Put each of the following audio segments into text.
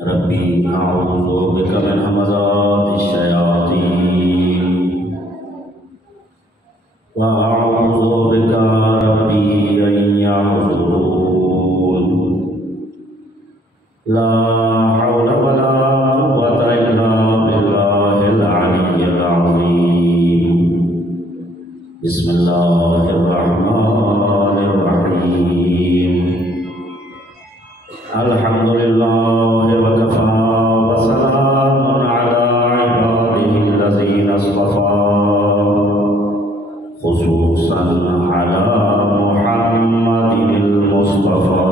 ربی اعوذ بک من همزات الشیاطین واعوذ بک ربی ان یحضرون لا حول ولا قوة الا باللہ العلی العظیم بسم اللہ الرحمن الرحیم الحمدللہ وکفا وسلام علی عباده الذین اصطفى خصوصا علی محمد المصطفى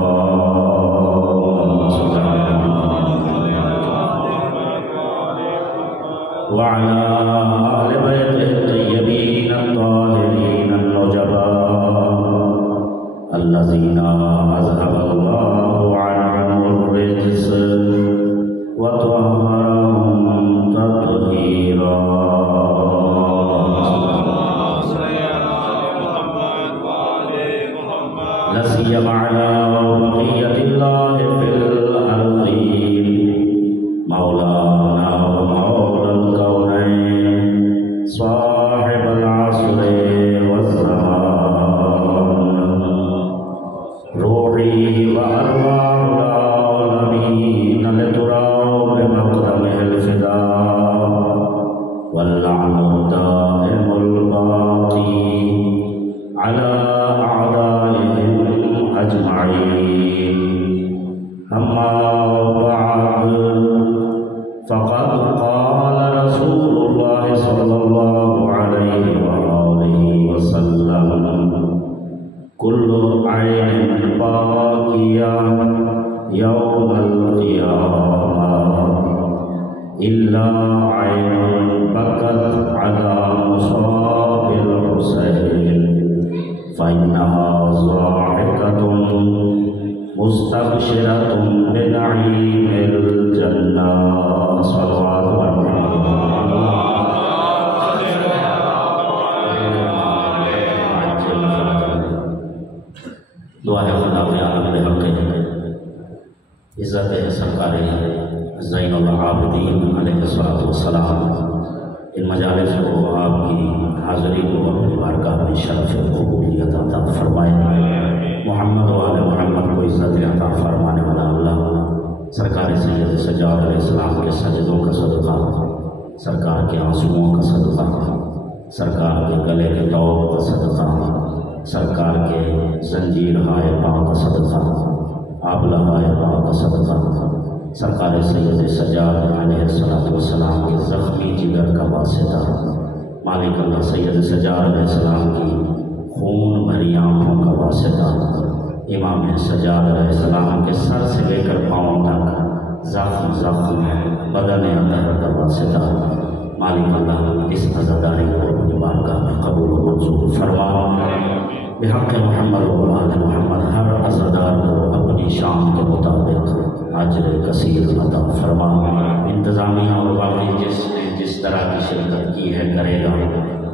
وعلى آل بیتہ الطیبین الطاہرین النجباء الذین اذهب اللہ عنهم الرجس وطهرهم تطہیرا لسیما علی بقیت اللہ فی الارضین مولانا ومولا الکونین صاحب العصر والزمان روحی وارواح العالمین لتراو بمقدمہ الفداء واللعن الدائم الباقی على أعدائهم أجمعين أما بعد فقد قال رسول الله صلى الله عليه وآله وسلم كل عين باقية يوم القيامة إلا عين بكت على مصاب الحسين فإنها ضاحكة مستبشرة بنعيم الجنة صلوات دعا ہے خدا کے عالم حق عزت سرکار زین العابدین علیہ السلام ان مجالس کو آپ کی حاضری کو اپنی بارگاہ میں شرف قبولیت عطا فرمائے محمد و آل محمد کو عزت عطا فرمانے والا اللہ سرکار سید سجاد علیہ السلام کے سجدوں کا صدقہ سرکار کے آنسوؤں کا صدقہ سرکار کے گلے کے طور کا صدقہ سرکار کے زنجیر ہائے پاؤں کا صدقہ آبلہ ہائے پاؤں کا صدقہ سرکار سید سجاد علیہ السلام کے زخمی جگر کا واسطہ مالک اللہ سید سجاد علیہ السلام کی خون بھری آنکھوں کا واسطہ امام سجاد علیہ السلام کے سر سے لے کر پاؤں تک زخم زخم بدن اندر کا واسطہ مالک اللہ اس عزاداری کو اپنی بارگاہ میں قبول و منظور فرما بحق محمد و آل محمد ہر عزادار کو اپنی شان کے مطابق اجر کثیر عطا فرما انتظامیہ اور باقی جس طرح کی شرکت کی ہے کرے گا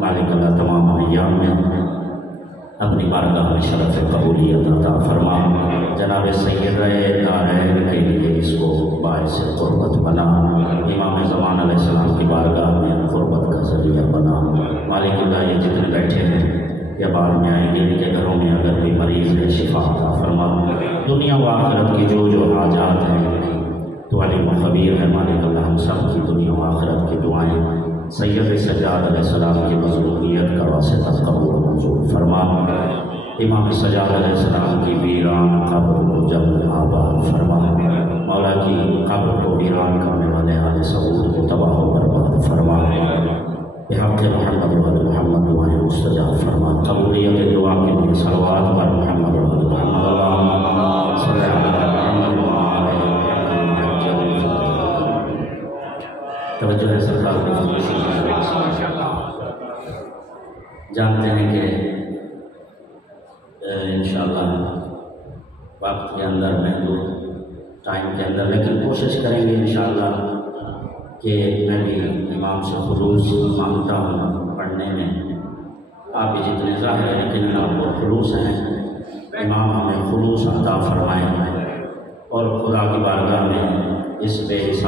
مالک اللہ تمام ایام میں اپنی بارگاہ میں شرف قبولیت عطا فرما جناب سید دارین کے لیے اس کو باعث قربت بنا امام زمان علیہ السلام کی بارگاہ میں قربت کا ذریعہ بنا مالک اللہ یہ جتنے بیٹھے ہیں یا بعد میں آئیں گے ان کے گھروں میں اگر کوئی مریض ہے شفا عطا فرما دنیا و آخرت کی جو حاجات ہیں تو علیم و خبیر ہے مالک اللہ ہم سب کی دنیا و آخرت کی دعائیں سید سجاد علیہ السلام کی مظلومیت کا واسطہ قبول و منظور فرما امام سجاد علیہ السلام کی ویران قبر کو جلد آباد فرما مولا کی قبر کو ویران کرنے والے آل سعود کو تباہ و برباد فرما بحق محمد و آل محمد دعائیں مستجاب فرما قبولیت دعا کے لیے صلوات بر محمد و آل محمد اللہم صلی علی محمد و آل توجہ ہے سرکار کو جانتے ہیں کہ انشاءاللہ وقت کے اندر محدود ٹائم کے اندر لیکن کوشش کریں گے انشاءاللہ کہ میں بھی امام سے خلوص مانگتا ہوں پڑھنے میں آپ بھی جتنے ظاہر ہیں لیکن آپ کو خلوص ہیں امام ہمیں خلوص عطا فرمائیں اور خدا کی بارگاہ میں اس بے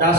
10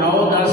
9-10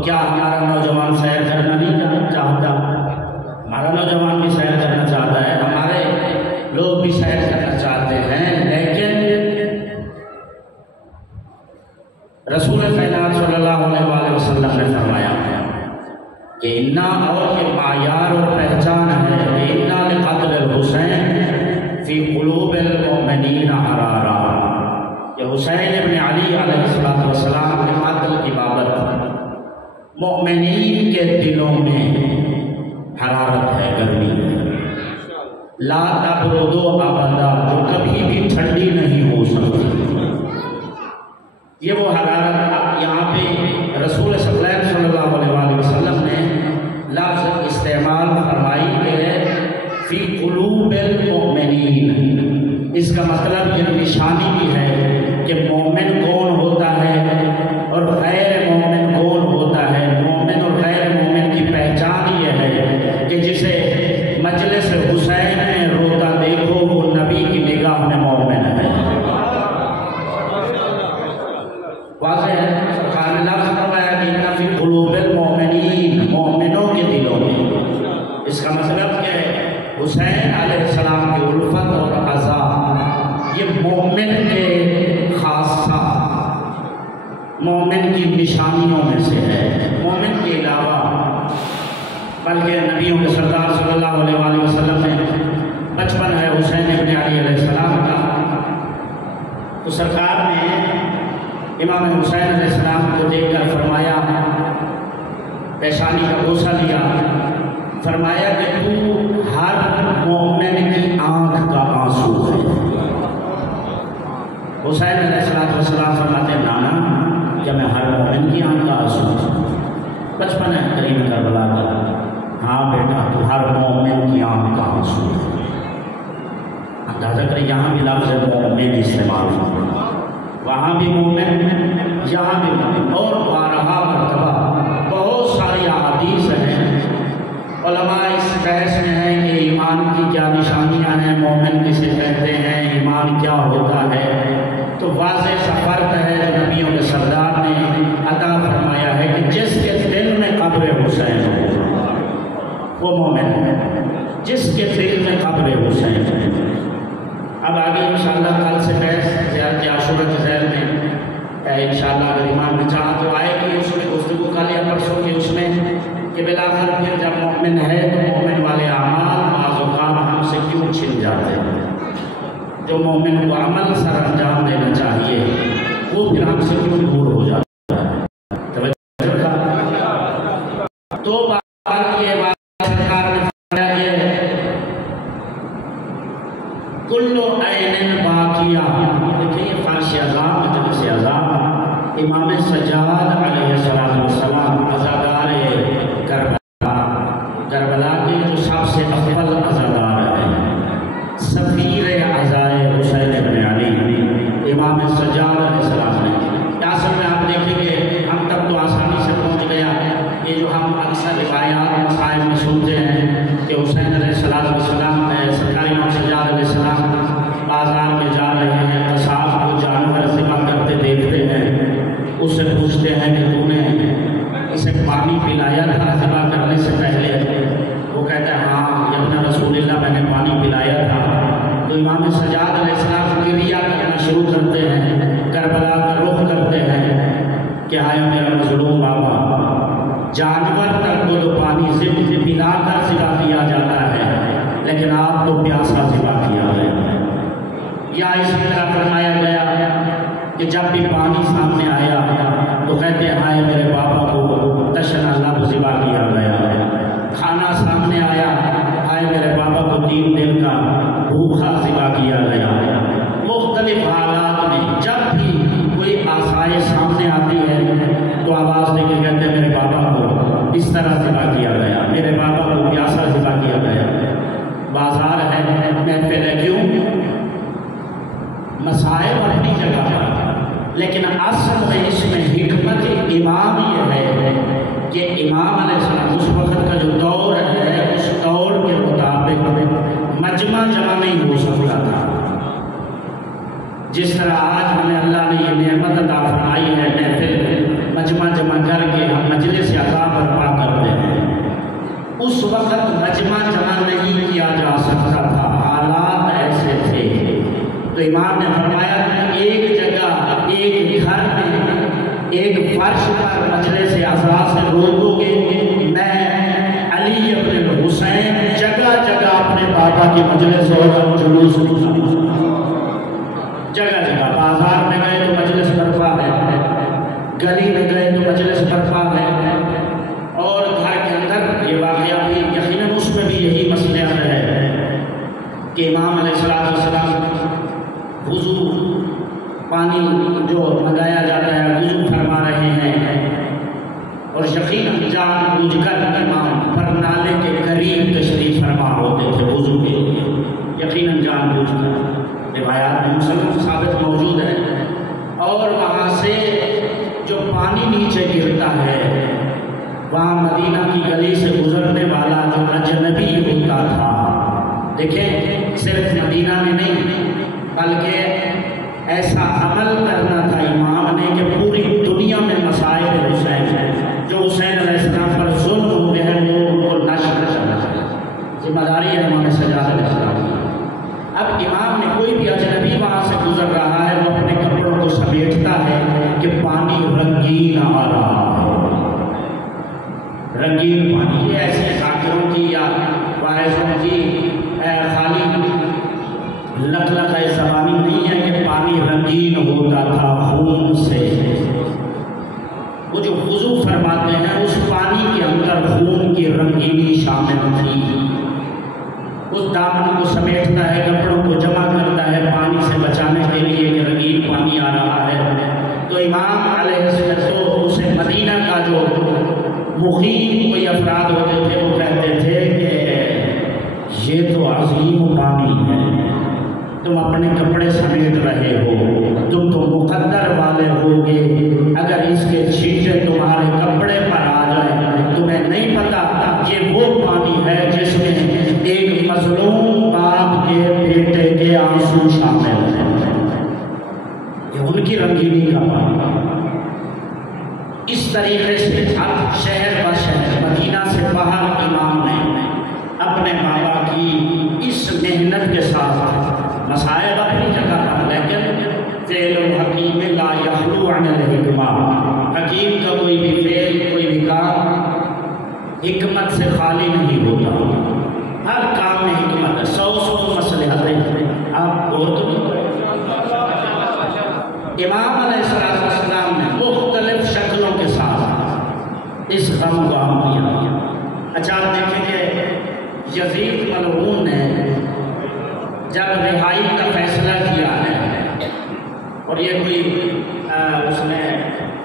تو کیا ہمارا نوجوان سیر کرنا نہیں چاہتا؟ ہمارا نوجوان بھی سیر کرنا چاہتا ہے، ہمارے لوگ بھی سیر کرنا چاہتے ہیں، لیکن رسول کائنات صلی اللہ علیہ وآلہ وسلم نے فرمایا کہ انا اور یہ معیار اور پہچان ہے کہ انا لقتل الحسین فی قلوب المؤمنین حرارہ، کہ حسین ابن علی علیہ السلام کے قتل کی بابت مؤمنین کے دلوں میں حرارت ہے، گرمی ہے، لا تبردو ابدا، جو کبھی بھی ٹھنڈی نہیں ہو سکتی۔ یہ وہ حرارت یہاں پہ رسول صلی اللہ علیہ وآلہ وسلم نے لفظ استعمال فرمائی کہ فی قلوب المؤمنین، اس کا مطلب یہ نشانی بھی ہے کہ مومن کون ہوتا ہے اور غیر مومن کون ہوتا ہے۔ مومن اور غیر مومن کی پہچان یہ ہے کہ جسے مجلس حسین میں روتا دیکھو وہ نبی کی نگاہ میں مومن ہے۔ واضح ہے، سرکار نے لفظ فرمایا کہ ان فی قلوب المؤمنین، مومنوں کے دلوں میں۔ اس کا مطلب کہ حسین علیہ السلام کی الفت اور عزا یہ مومن کے خاصہ، مومن کی نشانیوں میں سے ہے، مومن کے علاوہ بلکہ نبیوں کے سردار صلی اللہ علیہ وآلہ وسلم نے بچپن ہے حسین ابن علی علیہ السلام کا، تو سرکار نے امام حسین علیہ السلام کو دیکھ کر فرمایا، پیشانی کا بوسہ لیا، فرمایا کہ تو ہر مومن کی آنکھ کا آنسو ہے۔ حسین علیہ السلام فرماتے ہیں نانا کیا میں ہر مومن کی آنکھ کا آنسو ہوں؟ بچپن ہے کریم کربلا کا، ہاں بیٹا تو ہر مومن کی آنکھ کا آنسو ہے۔ اندازہ کریں یہاں بھی لفظ مومن استعمال ہوا، وہاں بھی مومن، یہاں بھی مومن، اور بارہا مرتبہ بہت ساری احادیث ہیں، علماء اس بحث میں ہیں کہ ایمان کی کیا نشانیاں ہیں، مومن کسے کہتے ہیں، ایمان کیا ہوتا ہے، تو واضح سا فرق ہے جو نبیوں کے سردار نے عطا فرمایا ہے کہ جس کے دل میں قبر حسین ہو وہ مومن ہے، جس کے دل میں قبر حسین ہے۔ اب آگے انشاءاللہ کل سے بحث زیارت عاشورہ کے ذیل میں انشاءاللہ اگر ایمان میں چاہا تو آئے گی، اس میں گفتگو کل یا پرسوں کی اس میں کہ بلاخر پھر جب مومن ہے تو مومن والے اعمال بعض اوقات ہم سے کیوں چھن جاتے ہیں، جو مومن کو عمل سر انجام دینا چاہیے وہ پھر ہم سے کیوں دور ہو جاتا ہے۔ توجہ کا تو بات یہ بات سرکار نے فرمایا کہ کلو عین باقیہ، دیکھیں فارسی عذاب مجلس عذاب، امام سجاد علیہ السلام عزادار کربلا کے جو سب سے افضل عزادار ہیں، سفیر عزائے حسین ابن علی امام سجاد علیہ السلام نے۔ اصل میں آپ دیکھیں گے ہم تک تو آسانی سے پہنچ گیا، یہ جو ہم اکثر روایات مسائل میں سنتے ہیں کہ حسین علیہ السلام سرکار امام سجاد علیہ السلام بازار میں جا رہے ہیں، قصاب کو جانور ذبح کرتے دیکھتے ہیں، اس سے پوچھتے ہیں کہ تم نے اسے پانی پلایا تھا ذبح کرنے سے پہلے؟ وہ کہتا ہے ہاں ابن رسول اللہ میں نے پانی پلایا تھا۔ تو امام سجاد علیہ السلام گریہ کرنا شروع کرتے ہیں، کربلا کا رخ کرتے ہیں کہ ہائے میرا مظلوم بابا، جانور تک کو تو پانی پلا کر ذبح کیا جاتا ہے لیکن آپ تو پیاسا ذبح کیا ہے۔ یا اس طرح فرمایا گیا کہ جب بھی پانی سامنے آیا تو کہتے ہیں ہائے میرے بابا کو تشنا لب ذبح کیا گیا ہے۔ کھانا سامنے آیا، ہائے میرے بابا کو 3 دن کا بھوکھا ذبح کیا گیا ہے۔ مختلف حالات میں جب بھی کوئی آسائش سامنے آتی ہے تو آواز دے کے کہتے ہیں میرے بابا کو اس طرح ذبح کیا گیا، میرے بابا کو پیاسا ذبح کیا گیا۔ بازار ہے، محفل ہے، کیوں؟ مسائل اپنی جگہ ہے، لیکن اصل میں اس میں حکمت امام یہ ہے کہ امام علیہ السلام اس وقت کا جو دور ہے اس دور کے مطابق مجمع جمع نہیں ہو سکتا تھا۔ جس طرح آج ہمیں اللہ نے یہ نعمت عطا فرمائی ہے محفل مجمع جمع کر کے ہم مجلس تو امام نے فرمایا کہ ایک جگہ ایک گھر میں ایک فرش پر مجلس اعزا سے روکو گے، میں علی ابن الحسین جگہ جگہ اپنے بابا کی مجلس اور جلوس جگہ جگہ، بازار میں گئے تو مجلس برپا ہے، گلی میں گئے تو مجلس برپا ہے، اور گھر کے اندر یہ واقعہ بھی یقیناً اس میں بھی یہی مسئلہ ہے کہ امام علیہ السلام وضو پانی جو منگایا جاتا ہے وضو فرما رہے ہیں، اور یقیناً جان بوجھ کر امام پر نالے کے قریب تشریف فرما ہوتے تھے وضو کے لیے، یقیناً جان بوجھ کر، روایات میں مسلم ثابت موجود ہے، اور وہاں سے جو پانی نیچے گرتا ہے وہاں مدینہ کی گلی سے گزرنے والا جو اجنبی ہوتا تھا، دیکھیں صرف مدینہ میں نہیں بلکہ ایسا عمل کرنا تھا امام نے کہ پوری دنیا میں مسائل حسین ہیں، جو حسین علیہ السلام پر ظلم ہوتے ہیں وہ ان کو نشر کرنا ہے، ذمہ داری ہے امام سجاد علیہ السلام کی۔ اب امام نے کوئی بھی اجنبی وہاں سے گزر رہا ہے وہ اپنے کپڑوں کو سمیٹتا ہے کہ پانی رنگین آ رہا ہے، رنگین پانی، یہ ایسے ذاکروں کی یا واعظوں کی خالی لک زبانی نہیں ہے کہ پانی رنگین ہوتا تھا خون سے، وہ جو وضو فرماتے ہیں اس پانی کے اندر خون کی رنگینی شامل تھی، اس دامن کو سمیٹتا ہے، کپڑوں کو جمع کرتا ہے پانی سے بچانے کے لیے کہ رنگین پانی آ رہا ہے۔ تو امام علیہ السلام اسے مدینہ کا جو مقیم کوئی افراد ہوتے تھے وہ کہتے تھے کہ یہ تو عظیم پانی ہے، تم اپنے کپڑے سمیٹ رہے ہو، تم تو مقدر والے ہوگے، اگر اس کے چھینٹے تمہارے کپڑے پر آ جائیں تمہیں نہیں پتا یہ وہ پانی ہے جس میں ایک مظلوم باپ کے بیٹے کے آنسو شامل ہیں، یہ ان کی رنگینی کا پانی۔ اس طریقے سے اب شہر بہ شہر مدینہ سے باہر امام نے اپنے بابا کی اس محنت کے ساتھ مسائل اپنی جگہ پر، لیکن فعل الحکیم لا یخلو عن الحکمہ، حکیم کا کوئی بھی فعل کوئی بھی کام حکمت سے خالی نہیں ہوتا، ہر کام میں حکمت ہے، 100 مصلحتیں ہیں، آپ غور تو نہیں کریں۔ امام علیہ السلام نے مختلف شکلوں کے ساتھ اس غم کو عام کیا۔ اچھا آپ دیکھیں کہ یزید ملعون نے جب رہائی کا فیصلہ کیا ہے، اور یہ کوئی اس نے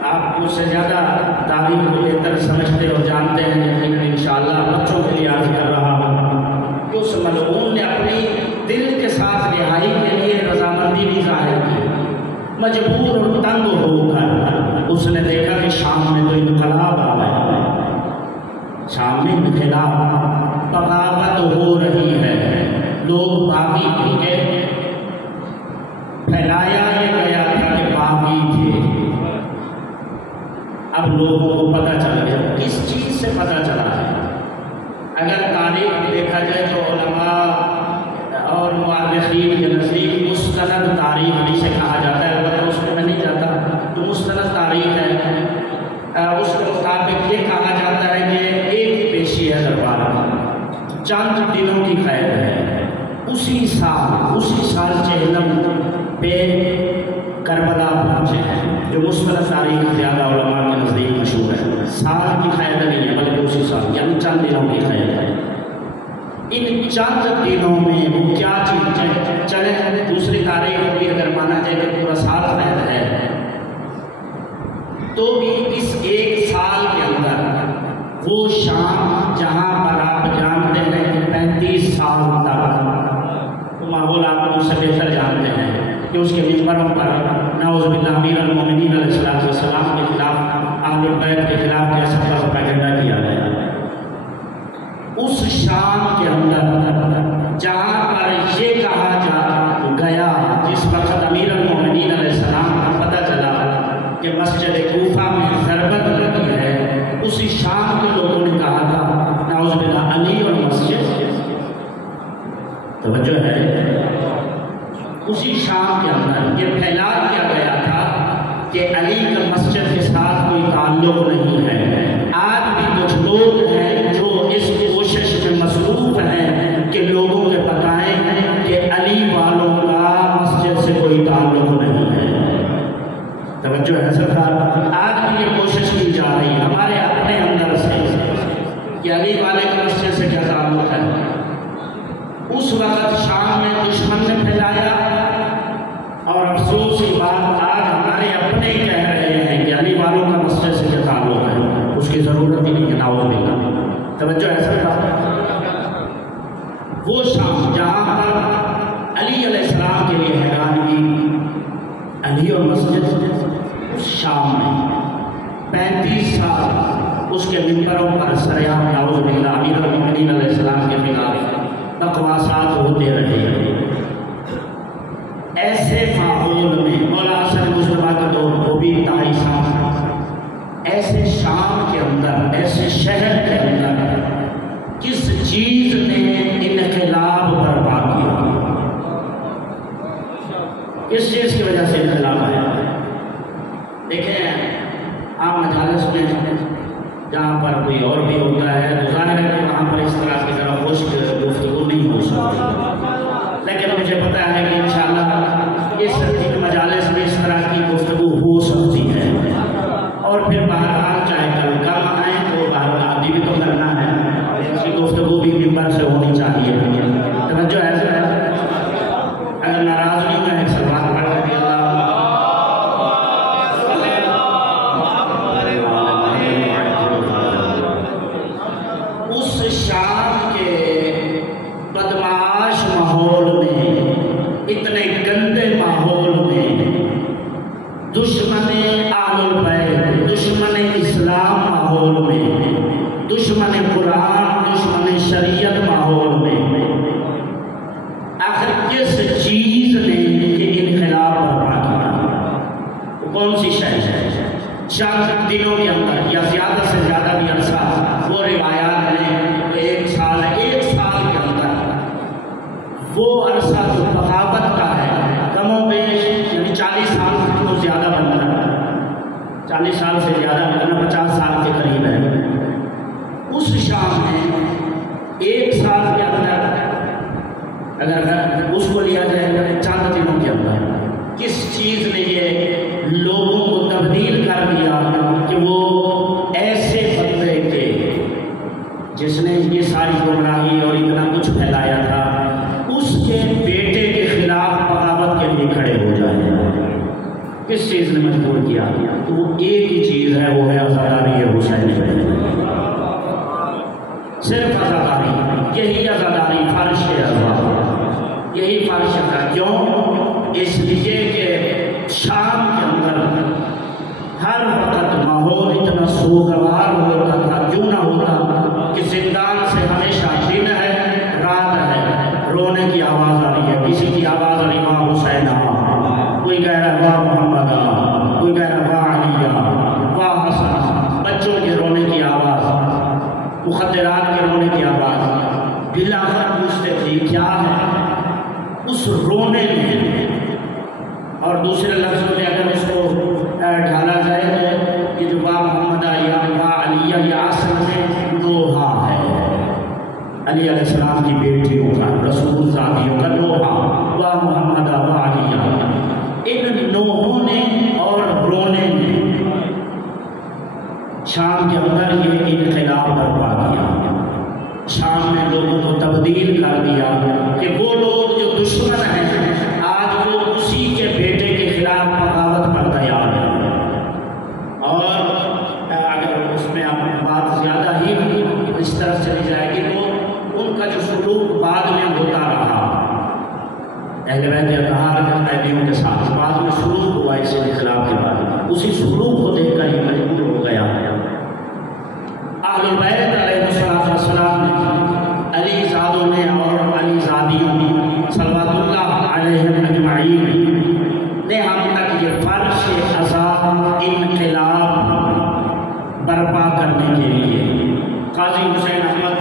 آپ مجھ سے زیادہ تاریخ کو بہتر سمجھتے اور جانتے ہیں، لیکن انشاءاللہ بچوں کے لیے عرض کر رہا ہوں کہ اس ملعون نے اپنی دل کے ساتھ رہائی کے لیے رضامندی بھی ظاہر کی، مجبور اور تنگ ہو کر اس نے دیکھا کہ شام میں تو انقلاب آ رہا ہے، شام میں انقلاب بغاوت ہو رہی ہے، لوگ باغی کیونکہ پھیلایا یہ گیا تھا کہ باغی تھے، اب لوگوں کو پتہ چل گیا، کس چیز سے پتہ چلا ہے؟ اگر تاریخ دیکھا جائے تو علماء اور مؤرخین کے نزدیک مستند تاریخ جسے کہا جاتا ہے، اگر اس میں نہیں جاتا تو مستند تاریخ ہے، اس کے مطابق یہ کہا جاتا ہے کہ ایک پیشی ہے دربار میں، چند دنوں کی قید ہے، اسی سال چہلم پہ کربلا پہنچے ہیں، جو مستند تاریخ زیادہ علماء کے نزدیک مشہور ہے، سال کی قید نہیں ہے بلکہ اسی سال یعنی چند دنوں کی قید ہے۔ ان چند دنوں میں وہ کیا چیز چلے، دوسری تاریخ بھی اگر مانا جائے کہ پورا سال قید ہے تو بھی اس ایک سال کے اندر وہ شام جہاں پر آپ جانتے ہیں کہ 35 سال تک، تو ماحول آپ مجھ سے بہتر جانتے ہیں کہ اس کے ممبروں پر نعوذ باللہ امیر المومنین علیہ السلام کے خلاف، اہل بیت کے خلاف کیسا پروپیگنڈا کیا گیا، اس شام کے اندر جہاں پر یہ کہا جا گیا، جس وقت امیر المومنین علیہ السلام کو پتہ چلا کہ مسجد کوفہ میں ضربت لگی ہے، اسی شام کے لوگوں نے کہا تھا نعوذ باللہ علی اور مسجد، توجہ ہے، اسی شام کے اندر یہ پھیلا دیا گیا تھا کہ علی کا مسجد کے ساتھ کوئی تعلق نہیں ہے۔ آج بھی کچھ لوگ ہیں جو اس کوشش میں مصروف ہیں کہ لوگوں کو بتائیں کہ علی والوں کا مسجد سے کوئی تعلق نہیں ہے۔ توجہ ہے سرکار، آج بھی یہ کوشش کی جا رہی ہے ہمارے اپنے اندر سے کہ علی والے کا مسجد سے کیا تعلق ہے۔ اس وقت شام میں دشمن نے پھیلایا، اور افسوس کی بات آج ہمارے اپنے کہہ رہے ہیں کہ علی والوں کا مسجد سے کیا تعلق ہے، اس کی ضرورت ہی نہیں ہے، نعوذ باللہ۔ توجہ ایسا بات، وہ شام جہاں پر علی علیہ السلام کے لیے حیرانگی، علی اور مسجد، اس شام میں 35 سال اس کے ممبروں پر سریعان نعوذ باللہ امیر المؤمنین علیہ السلام کے خلاف بکواسات ہوتے رہے۔ ایسے ماحول میں مولا حسن مصطفیٰ کے دور وہ بھی انتہائی صاف، ایسے شام کے اندر، ایسے شہر کے اندر کس چیز نے انقلاب برپا کیا، کس چیز کی وجہ سے انقلاب آیا؟ دیکھیں عام مجالس میں جہاں پر کوئی اور بھی ہوتا ہے تو ظاہر ہے کہ وہاں پر اس طرح کی ذرا خشک گفتگو نہیں ہو سکتی، لیکن مجھے پتا ہے کہ انشاءاللہ اس مجالس میں اس طرح کی گفتگو ہو سکتی ہے، اور پھر بہرحال چاہے کل کم آئیں تو بہرحال آدھی بھی تو کرنا ہے، ایسی گفتگو بھی ممبر سے ہونی چاہیے۔ توجہ ایسا ہے، اگر ناراض نہیں میں ایک سلوات پڑھ رہی دشمن قرآن، دشمن شریعت ماحول میں آخر کس چیز نے یہ انقلاب برپا کیا؟ کون سی شے ہے؟ چند دنوں کے اندر یا زیادہ سے زیادہ بھی عرصہ، وہ روایات نے ایک سال کے اندر وہ عرصہ جو بغاوت کا ہے، کم و بیش یعنی 40 سال سے زیادہ بننا ہے، 40 سال سے زیادہ بننا 50 سال کے قریب ہے۔ اس شام میں ایک سال کے اندر اگر اس کو لیا جائے چند دنوں کے اندر کس چیز نے یہ لوگوں کو تبدیل کر دیا کہ وہ ایسے بندے کے جس نے یہ ساری گمراہی اور اتنا کچھ پھیلایا تھا، اس کے بیٹے کے خلاف بغاوت کے لیے کھڑے ہو جائیں؟ کس چیز نے مجبور کیا؟ تو وہ ایک ہی چیز ہے، وہ ہے عزاداری حسین، صرف عزاداری، یہی عزاداری فرش ہے، یہی فرش تھا۔ کیوں؟ اس لیے کہ شام کے اندر ہر وقت ماحول اتنا سوگوار ہوتا تھا، کیوں نہ ہوتا کہ زندان سے ہمیشہ دن ہے رات ہے، رونے کی آواز آ رہی ہے، کسی کی آواز آ رہی ہے واہ حسین، کوئی کہہ رہا ہے واہ محمد، کوئی کہہ رہا ہے واہ علی، واہ حسن، بچوں کے رونے کی آواز، مخدرات کے رونے کی آواز، بلاخر پوچھتے تھے کیا ہے اس رونے میں، اور دوسرے لفظوں میں اگر اس کو ڈھالا جائے تو یہ جو واہ محمد یا واہ علی یا اصل میں نوحہ ہے، علی علیہ السلام کی بیٹیوں کا، رسول ذاتیوں کا نوحہ، واہ محمد واہ علی، ان نوحوں نے اور رونے نے شام کے اندر یہ انقلاب برپا کیا، شام میں لوگوں کو تبدیل کر دیا کہ وہ لوگ جو دشمن ہیں آج وہ اسی کے بیٹے کے خلاف بغاوت پر تیار ہیں۔ اور اگر اس میں بات زیادہ ہی اس طرح چلی جائے گی تو ان کا جو سلوک بعد میں ہوتا رہا اہل بیت اطہار کے قیدیوں کے ساتھ، بعد میں سلوک ہوا اس انقلاب کے بعد، اسی سلوک کو دیکھ کر ہی مجبور ہو گیا۔ اہل بیت علیہ السلام نے، علی زادوں نے اور علی زادیوں نے صلوات اللہ علیہم اجمعین نے ہم تک یہ فرش عذاب انقلاب برپا کرنے کے لیے قاضی حسین احمد،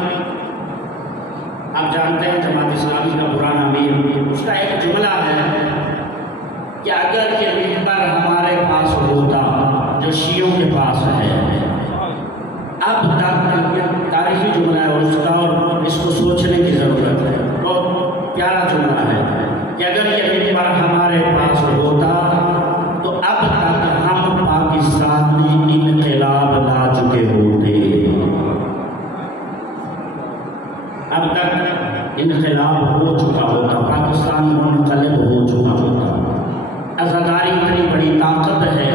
آپ جانتے ہیں جماعت اسلامی کا پرانا امیر، اس کا ایک جملہ ہے کہ اگر یہ منبر ہمارے پاس ہوتا جو شیعوں کے پاس ہے، اب تک تاریخی جملہ ہے اس کا اور اس کو سوچنے کی ضرورت ہے، بہت پیارا جملہ ہے کہ اگر یہ منبر ہمارے پاس ہوتا تو اب تک ہم پاکستان میں انقلاب لا چکے ہوتے، اب تک انقلاب ہو چکا ہوتا، پاکستان منقلب ہو چکا ہوتا۔ عزاداری اتنی بڑی طاقت ہے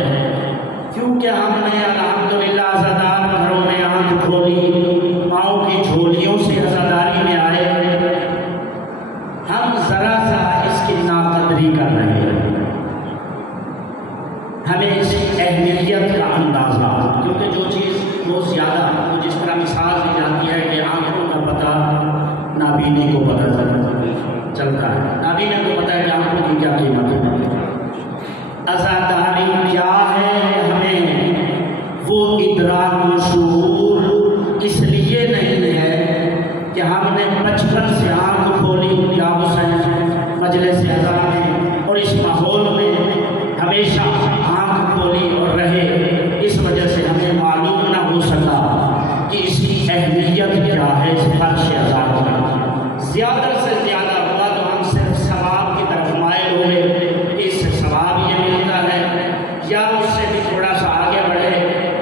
کیونکہ ہم نے الحمدللہ عزادار گھروں میں آنکھ کھولی، پاؤں کی جھولیوں سے عزاداری میں آئے، ہم ذرا سا اس کی ناقدری کر رہے ہیں، ہمیں اس کی اہمیت کا اندازہ، کیونکہ جو چیز بہت زیادہ جس طرح مثال دی جاتی ہے کہ آنکھوں کا پتہ نابینے کو پتہ چلتا ہے، نابینے کو پتہ ہے کہ آنکھوں کی کیا قیمت ہے۔ عزاداری کیا ہے ہمیں وہ ادراک و شعور اس لیے نہیں ہے کہ ہم نے بچپن سے آنکھ کھولی یا حسین مجلس عزا میں اور اس ماحول میں ہمیشہ آنکھ کھولی اور رہے، اس وجہ سے ہمیں معلوم نہ ہو سکا کہ اس کی اہمیت کیا ہے اس فرش عزا کی۔ زیادہ سے زیادہ ہوا تو ہم صرف ثواب کی طرف مائل ہوئے کہ اس سے ثواب یہ ملتا ہے، یا اس سے بھی تھوڑا سا آگے بڑھے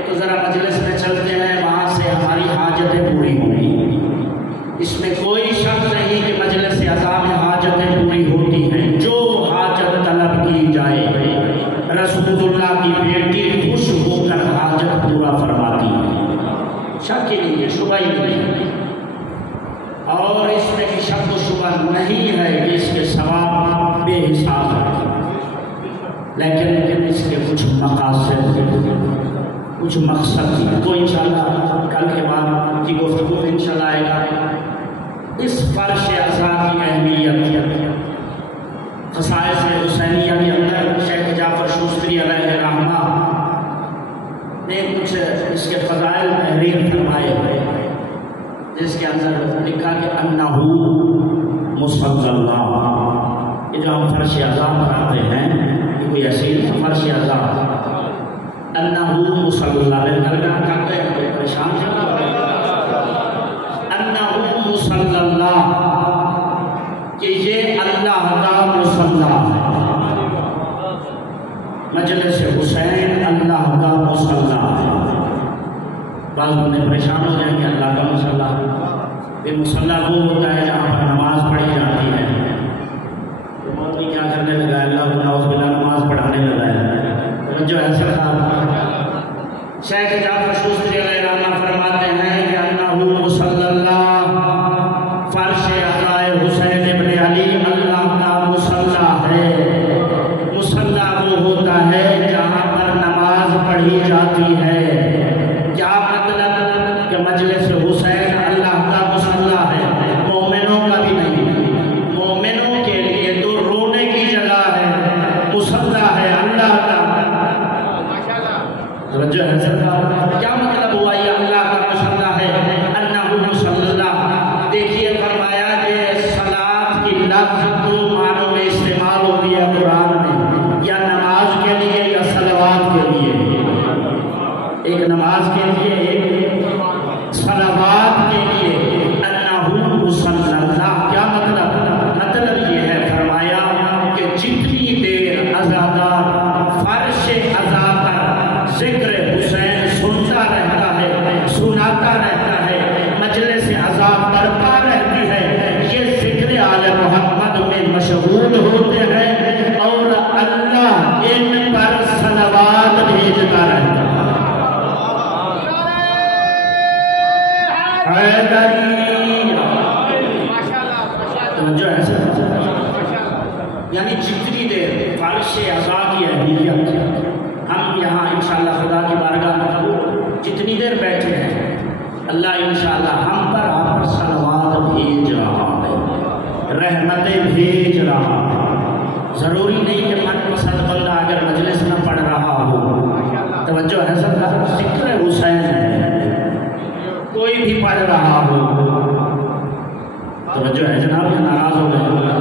تو ذرا مجلس میں چلتے ہیں، وہاں سے ہماری حاجتیں پوری ہوں گی۔ اس میں کوئی شک نہیں کہ مجلس عزا میں حاجتیں پوری ہوتی ہیں، جو حاجت طلب کی جائے رسول اللہ کی بیٹی خوش ہو کر حاجت پورا فرماتی ہے، شک ہی نہیں ہے، شبہ ہی نہیں ہے، اور اس میں بھی شک و شبہ نہیں ہے کہ اس کے ثواب بے حساب ہے، لیکن اس کے کچھ مقاصد کچھ مقصد تو انشاءاللہ کل کے بعد کی گفتگو انشاءاللہ آئے گا۔ اس فرش عزا کی اہمیت خصائص حسینیہ کے اندر شیخ جعفر شوستری علیہ رحمہ نے کچھ اس کے فضائل تحریر فرمائے ہوئے، جس کے اندر لکھا کہ انہو مصلی اللہ، یہ جو ہم فرش عزا بناتے ہیں یہ کوئی ایسی فرش عزا، انہو مصلی اللہ، میرے کلمہ کہتے ہیں کوئی پریشان چل رہا ہے، انہو مصلی اللہ، کہ یہ اللہ کا مصلی ہے، مجلس حسین اللہ کا مصلی ہے۔ بعض بندے پریشان ہو جائیں گے اللہ کا مصلی، یہ مصلی وہ ہوتا ہے جہاں پر نماز پڑھی جاتی ہے، تو مولوی کیا کرنے لگا ہے، اللہ کو نعوذ باللہ نماز پڑھانے لگا ہے، جو ایسا تھا۔ شیخ جعفر شوستری علیہ رحمہ فرماتے ہیں کہ انہو مصلی اللہ، فرش عزا حسین ابن علی اللہ کا مصلی ہے۔ مصلی وہ ہوتا ہے جہاں پر نماز پڑھی جاتی ہے، کیا مطلب کہ مجلس حسین اللہ کا مصلی ہے، مومنوں کا بھی نہیں، مومنوں کے لیے تو رونے کی جگہ ہے، مصلی ہے اللہ کا۔ توجہ ہے سرکار، کیا مطلب ہوا یہ اللہ کا مصلی ہے، انہو مصلی اللہ؟ دیکھیے فرمایا کہ صلاۃ کی لفظ دو معنوں میں استعمال ہوتی ہے قرآن میں، یا نماز کے لیے یا صلوات کے لیے، ایک نماز کے لیے ایک صلوات کے لیے، انہو مصلی اللہ کیا مطلب؟ مطلب یہ ہے فرمایا کہ جتنی دیر عزادار فرش عزا پر ذکر حسین سنتا رہتا ہے، سناتا رہتا ہے، مجلس عزا برپا رہتی ہے، یہ ذکر آل محمد میں مشغول ہوتے ہیں اور اللہ ان پر صلوات بھیجتا رہتا ہے۔ جو ہے یعنی جتنی دیر فرش عزا کی اہمیت، ہم یہاں انشاءاللہ خدا کی بارگاہ میں جتنی دیر بیٹھے ہیں، اللہ انشاءاللہ ہم پر آپ پر صلوات بھیج رہا ہے، رحمتیں بھیج رہا ہے۔ ضروری نہیں کہ من پسند بندہ اگر مجلس میں پڑھ رہا ہو، توجہ ہے سب کا ذکر حسین ہے، کوئی بھی پڑھ رہا ہو، توجہ ہے جناب، ناراض ہو گئے،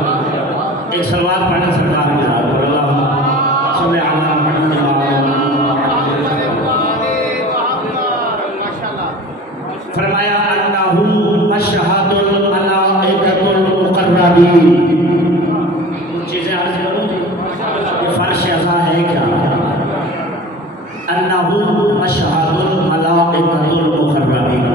ایک سلوات پڑھنے سرکار کے ساتھ اللہ فرمایا انہو مشہد الملائکۃ المقربین. چیزیں عرض کروں گی یہ فرش عزا ہے کیا؟ انہو مشہد الملائکۃ المقربین.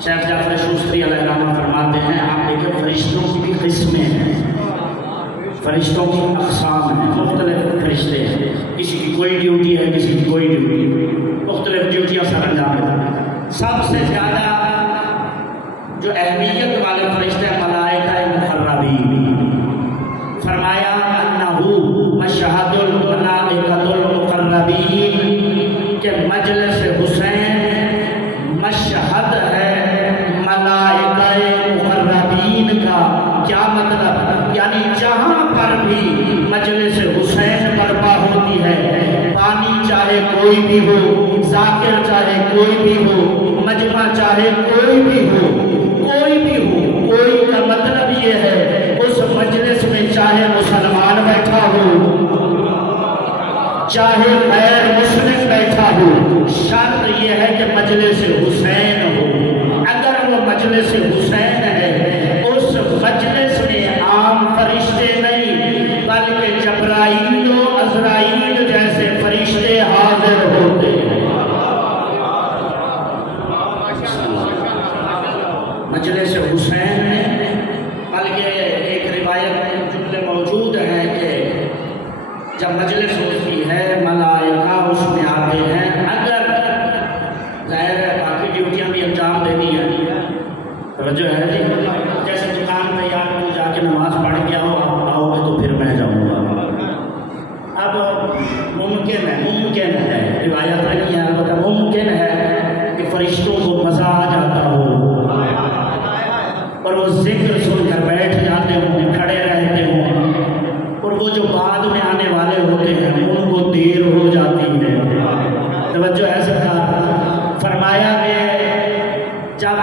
شیخ جعفر شوستری علیہ الرحمہ فرماتے ہیں آپ دیکھیں فرشتوں کی بھی قسمیں ہیں، فرشتوں کی اقسام ہیں، مختلف فرشتے ہیں، کسی کی کوئی ڈیوٹی ہے کسی کی کوئی ڈیوٹی، مختلف ڈیوٹیاں سر انجام دیتے ہیں. سب سے زیادہ جو اہمیت والے فرشتے ملائکہ مقربین. فرمایا انہو مشہد الملائکۃ المقربین کہ مجلس حسین مشہد ہے ملائکہ مقربین کا. کیا مطلب؟ یعنی جہاں پر بھی مجلس حسین برپا ہوتی ہے، پانی چاہے کوئی بھی ہو، ذاکر چاہے کوئی بھی ہو، مجمع چاہے کوئی بھی ہو، کوئی بھی ہو، کوئی کا مطلب یہ ہے اس مجلس میں چاہے مسلمان بیٹھا ہو چاہے غیر مسلم بیٹھا ہو، شرط یہ ہے کہ مجلس حسین ہو. اگر وہ مجلس حسین ہے اس مجلس میں عام فرشتے نہیں بلکہ جبرائیل و عزرائیل جیسے فرشتے حاضر ہوتے ہیں. مجلس حسین میں بلکہ ایک روایت جملے موجود ہے کہ جب مجلس ہوتی ہے ملائکہ اس میں آتے ہیں. اگر ظاہر ہے باقی ڈیوٹیاں بھی انجام دینی ہے، توجہ ہے جی. جیسے دکان میں یار تو جا کے نماز پڑھ کے آؤ گے تو پھر میں جاؤں گا. اب ممکن ہے روایت نہیں ہے البتہ ممکن ہے کہ فرشتوں کو مزہ آ جاتا ہو اور وہ ذکر سن کر بیٹھ جاتے ہوں، کھڑے رہتے ہوں، اور وہ جو بعد میں آنے والے ہوتے ہیں ان کو دیر ہو جاتی ہے. توجہ ہے سرکار. فرمایا کہ جب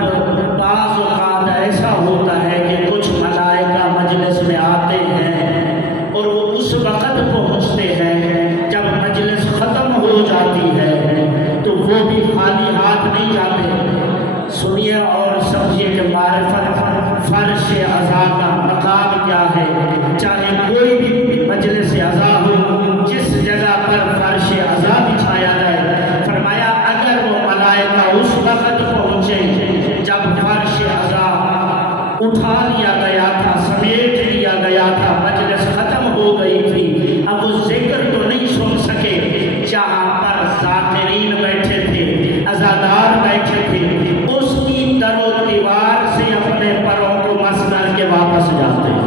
بعض اوقات ایسا ہوتا ہے کہ کچھ ملائکہ مجلس میں آتے ہیں اور وہ اس وقت پہنچتے ہیں جب مجلس ختم ہو جاتی ہے تو وہ بھی خالی ہاتھ نہیں جاتے. سنیے اور سمجھیے کہ معرفت فرش عزا کا مقام کیا ہے. چاہے کوئی بھی مجلس عزا ہو، جس جگہ پر فرش عزا بچھایا جائے، فرمایا اگر وہ ملائکہ اس وقت پہنچے جب فرش عزا اٹھا لیا گیا تھا، سمیٹ لیا گیا تھا، مجلس ختم ہو گئی تھی، اب وہ ذکر تو نہیں سن سکے جہاں پر ذاکرین بیٹھے تھے، عزادار بیٹھے تھے، اس کی در و دیوار سے اپنے پروں کو مس کر کے واپس جاتے ہیں.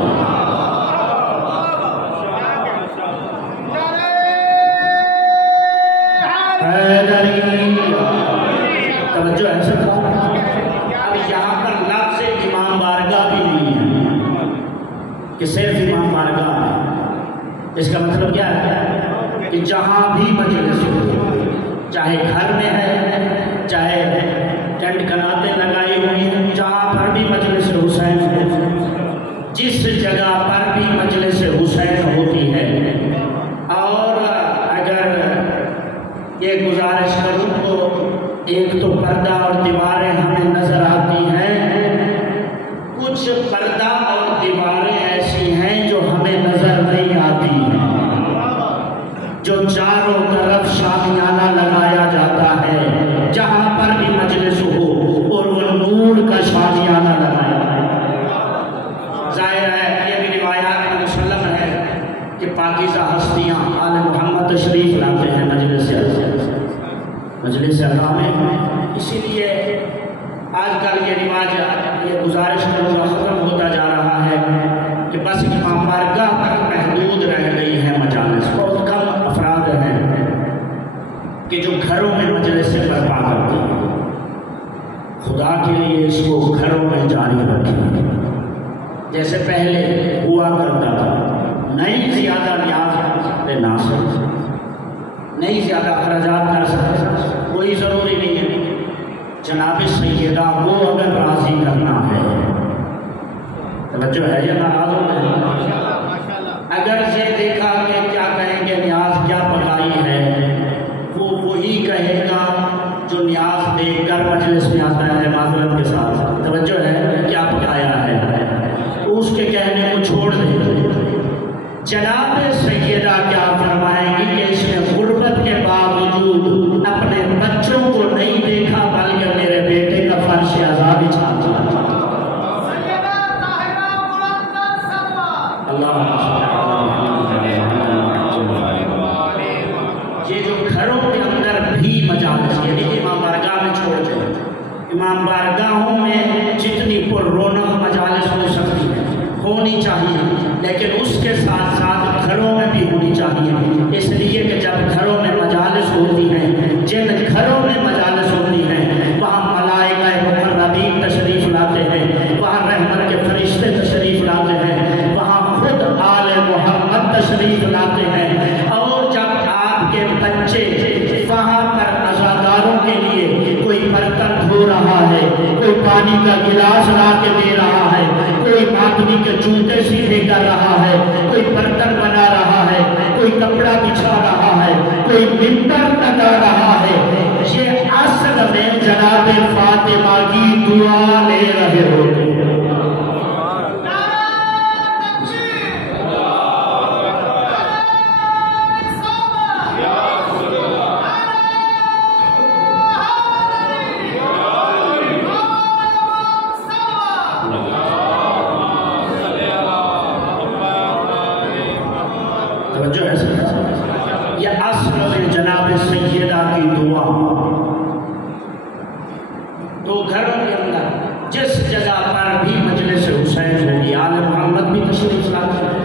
توجہ ہے سب. اب یہاں پر لفظ امام بارگاہ بھی نہیں ہے کہ صرف امام بارگاہ ہے. اس کا مطلب کیا ہے کہ جہاں بھی مجلس ہو، چاہے گھر میں ہے چاہے ٹینٹ کناتیں لگائی ہوئی ہیں، جہاں پر بھی مجلس حسین ہو، جس جگہ پر بھی مجلس حسین ہوتی ہے. اور اگر یہ گزارش کروں تو ایک تو پردہ اور دیواریں ہمیں نظر آتی ہیں، کچھ پردہ اور دیواریں ایسی ہیں جو ہمیں نظر نہیں آتی ہیں، جو چاروں طرف شامیانہ لگایا جاتا ہے جہاں پر بھی مجلس ہو اور وہ نور کا شامیانہ لگایا ہے. ظاہر ہے یہ بھی روایات میں مسلم ہے کہ پاکیزہ ہستیاں آل محمد تشریف لاتے ہیں مجلس عزا میں. اسی لیے آج کل یہ رواج، یہ گزارش کروں گا، ختم ہوتا جا رہا ہے کہ بس امام بارگاہ تک محدود رہ گئی ہے مجالس. بہت کم افراد ہیں کہ جو گھروں میں مجلس سے برپا کرتے ہیں. خدا کے لیے اس کو گھروں میں جاری رکھیں جیسے پہلے ہوا کرتا تھا. نہیں زیادہ نیاز کر سکتے ناصر، نہیں زیادہ اخراجات کر سکتے، کوئی ضروری نہیں ہے. جناب سیدہ کو اگر راضی کرنا ہے، توجہ ہے یا ناراض ہو؟ اگر یہ دیکھا کہ کیا کہیں گے نیاز کیا پکائی ہے، وہ وہی کہے گا مجلس میں آتا ہے معذرت کے ساتھ، توجہ ہے کیا پکایا ہے، اس کے کہنے کو چھوڑ دیں۔ جناب سیدہ کیا فرمائیں گی کہ اس نے غربت کے باوجود اپنے بچوں کو نہیں دیکھا بلکہ میرے بیٹے کا فرش عذاب بچھا دیا۔ یہ جو گھروں کے اندر بھی مجالس، یعنی امام بارگاہ میں چھوڑ دیں، امام بارگاہوں میں جتنی پر رونق مجالس ہو سکتی ہے ہونی چاہیے، لیکن اس کے ساتھ ساتھ گھروں میں بھی ہونی چاہیے، اس لیے کہ جب گھروں میں مجالس ہوتی ہیں، جن گھروں میں مجالس ہوتی ہیں وہاں ملائکہ مقربین تشریف لاتے ہیں، وہاں رحمت کے فرشتے تشریف لاتے ہیں، وہاں خود آل محمد تشریف لاتے ہیں، اور جب آپ کے بچے وہاں پر عزاداروں کے لیے کوئی برتن دھو رہا ہے، کوئی پانی کا گلاس لا کے دے رہا ہے، کوئی آدمی کے جوتے سیدھے کر رہا ہے، کوئی برتن بنا رہا ہے، کوئی کپڑا بچھا رہا ہے، کوئی ممبر لگا رہا ہے، یہ اصل میں جناب فاطمہ کی دعا لے رہے ہوتے ہیں۔ یہ اصل میں جناب سیدہ کی دعا، تو گھروں کے اندر جس جگہ پر بھی مجلس حسین ہوگی آل محمد بھی تشریف لاتے ہیں۔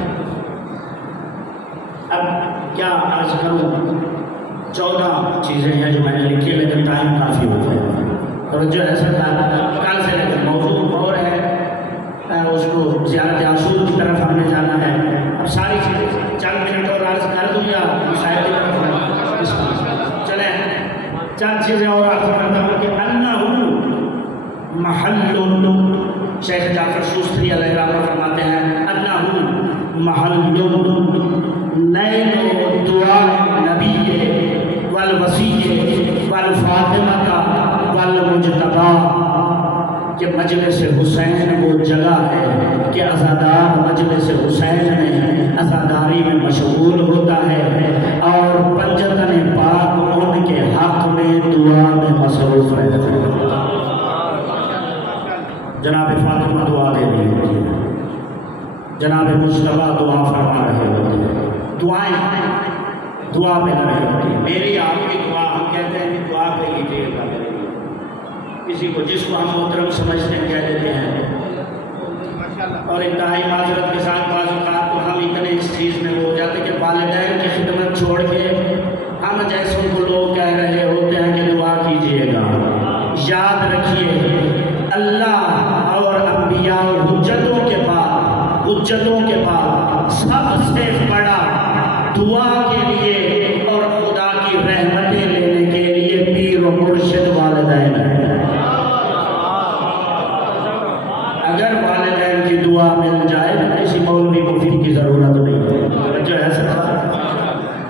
اب کیا عرض کروں، 14 چیزیں ہیں جو میں نے لکھی، لیکن ٹائم کافی ہو گیا، توجہ ہے سرکار، کل سے لیکن موضوع اور ہے، اس کو زیارت عاشور کی طرف ہمیں جانا ہے۔ اب ساری چیزیں چند منٹ اور عرض کر دوں یا شاید چلیں چند چیزیں اور عرض کرتا ہوں کہ انہو محل، شیخ جعفر شوستری علیہ رحمہ فرماتے ہیں انہو محل نیل دعا نبی والوسیع والفاطمہ والمجتبی، کہ مجلس حسین وہ جگہ ہے کہ عزادار مجلس حسین میں عزاداری میں مشغول ہوتا ہے اور پنجتن پاک ان کے حق میں دعا میں مصروف رہتے ہیں۔ جناب فاطمہ دعا دے رہی ہوتی ہے، جناب مجتبی دعا فرما رہے ہوتے ہیں، دعائیں دعا پہ لگے ہوتی ہے۔ میری آپ کی دعا، ہم کہتے ہیں کہ دعا پہ لیجیے گا، کسی کو جس کو ہم محترم سمجھتے ہیں کہہ دیتے ہیں، اور انتہائی معذرت کے ساتھ بعض اوقات تو ہم اتنے اس چیز میں ہو جاتے کہ والدین کی خدمت چھوڑ کے ہم جیسوں کو لوگ کہہ رہے ہوتے ہیں کہ دعا کیجیے گا۔ یاد رکھیے اللہ اور انبیاء حجتوں کے بعد سب سے بڑا دعا کے لیے اور خدا کی رحمتیں لینے کے لیے پیر و مرشد والدین ہیں۔ اگر والدین کی دعا مل جائے کسی مولوی مفید کی ضرورت نہیں ہے، جو ہے سر،